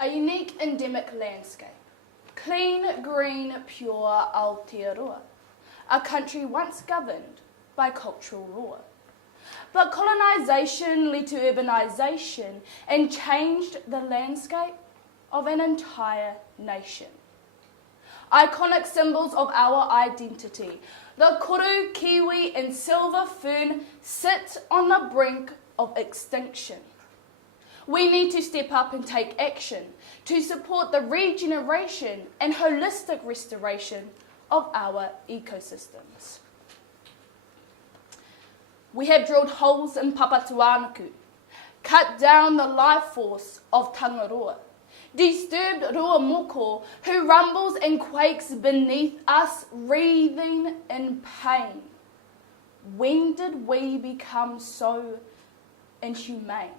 A unique endemic landscape. Clean, green, pure Aotearoa. A country once governed by cultural law. But colonisation led to urbanisation and changed the landscape of an entire nation. Iconic symbols of our identity, the koru, kiwi and silver fern sit on the brink of extinction. We need to step up and take action to support the regeneration and holistic restoration of our ecosystems. We have drilled holes in Papatuanuku, cut down the life force of Tangaroa, disturbed Rua Moko, who rumbles and quakes beneath us, wreathing in pain. When did we become so inhumane?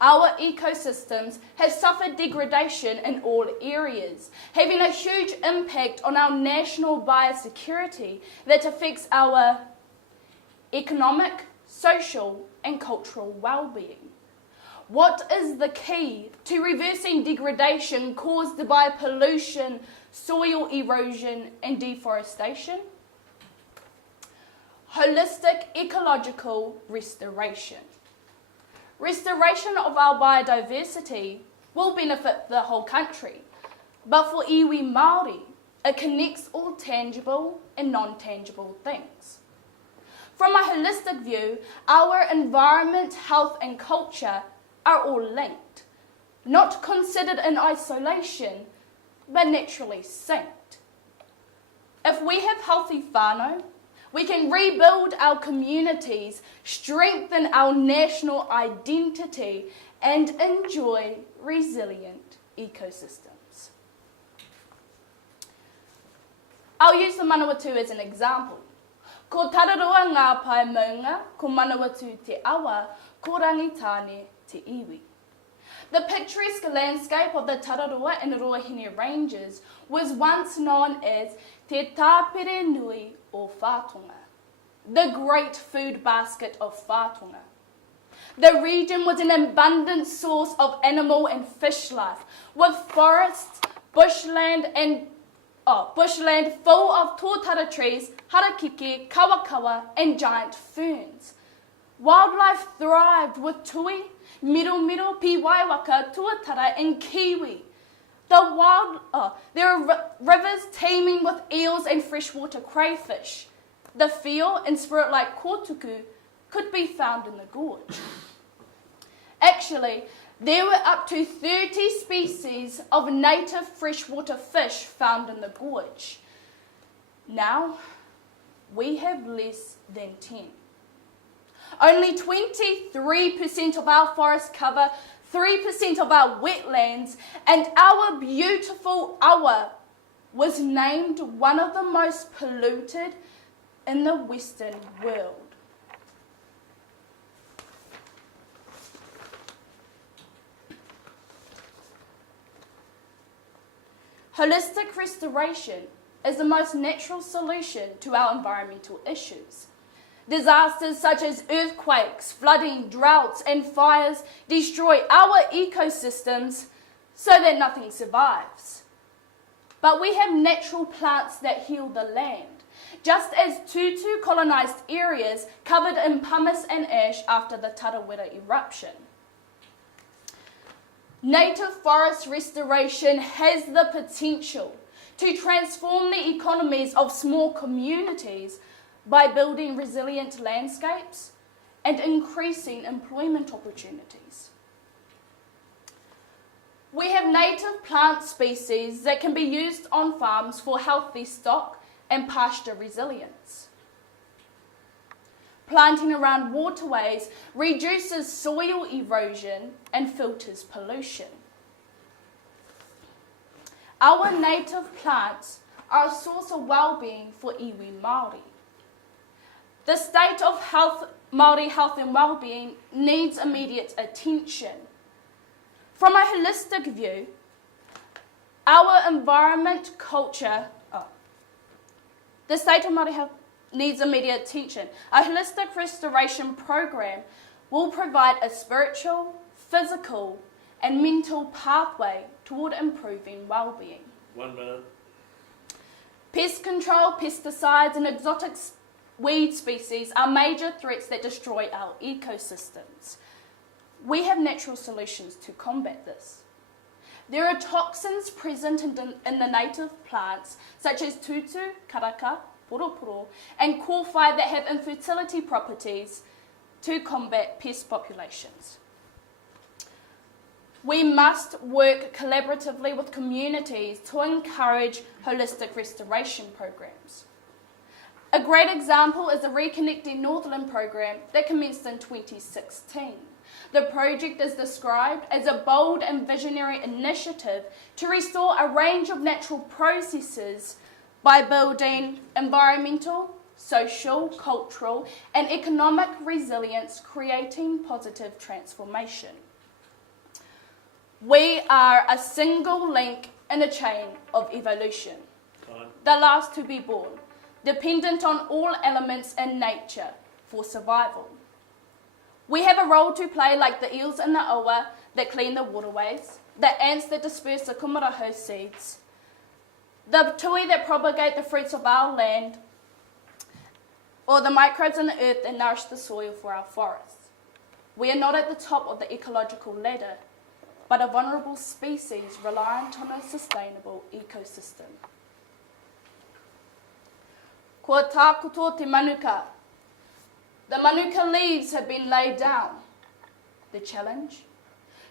Our ecosystems have suffered degradation in all areas, having a huge impact on our national biosecurity that affects our economic, social and cultural well-being. What is the key to reversing degradation caused by pollution, soil erosion and deforestation? Holistic ecological restoration. Restoration of our biodiversity will benefit the whole country, but for iwi Māori, it connects all tangible and non-tangible things. From a holistic view, our environment, health and culture are all linked, not considered in isolation, but naturally synced. If we have healthy whānau, we can rebuild our communities, strengthen our national identity, and enjoy resilient ecosystems. I'll use the Manawatu as an example. Ko tararoa ngā pae maunga, ko Manawatu te awa, ko rangitane te iwi. The picturesque landscape of the Tararoa and Ruahine Ranges was once known as Te Tāpere Nui o Whātonga, the great food basket of Whātonga. The region was an abundant source of animal and fish life, with forests, bushland full of tōtara trees, harakeke, kawakawa and giant ferns. Wildlife thrived with tui, miro, piwaiwaka, tuatara and kiwi. There are rivers teeming with eels and freshwater crayfish. The feel and spirit like kotuku could be found in the gorge. Actually, there were up to 30 species of native freshwater fish found in the gorge. Now, we have less than 10. Only 23% of our forest cover, 3% of our wetlands, and our beautiful awa was named one of the most polluted in the Western world. Holistic restoration is the most natural solution to our environmental issues. Disasters such as earthquakes, flooding, droughts and fires destroy our ecosystems so that nothing survives. But we have natural plants that heal the land, just as Tutu colonised areas covered in pumice and ash after the Tarawera eruption. Native forest restoration has the potential to transform the economies of small communities by building resilient landscapes and increasing employment opportunities. We have native plant species that can be used on farms for healthy stock and pasture resilience. Planting around waterways reduces soil erosion and filters pollution. Our native plants are a source of well-being for iwi Māori. The state of Māori health and well-being needs immediate attention. From a holistic view, our environment, culture, the state of Māori health needs immediate attention. A holistic restoration program will provide a spiritual, physical, and mental pathway toward improving well-being. 1 minute. Pest control, pesticides, and exotic weed species are major threats that destroy our ecosystems. We have natural solutions to combat this. There are toxins present in the native plants, such as tutu, karaka, poroporo, and kōwhai that have infertility properties to combat pest populations. We must work collaboratively with communities to encourage holistic restoration programs. A great example is the Reconnecting Northland program that commenced in 2016. The project is described as a bold and visionary initiative to restore a range of natural processes by building environmental, social, cultural, and economic resilience, creating positive transformation. We are a single link in a chain of evolution, the last to be born, dependent on all elements in nature for survival. We have a role to play like the eels in the oa that clean the waterways, the ants that disperse the kumaraho seeds, the tui that propagate the fruits of our land, or the microbes in the earth that nourish the soil for our forests. We are not at the top of the ecological ladder, but a vulnerable species reliant on a sustainable ecosystem. Kua tākoto te manuka. The manuka leaves have been laid down. The challenge?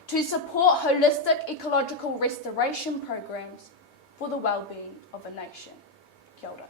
To support holistic ecological restoration programs for the well-being of a nation. Kia ora.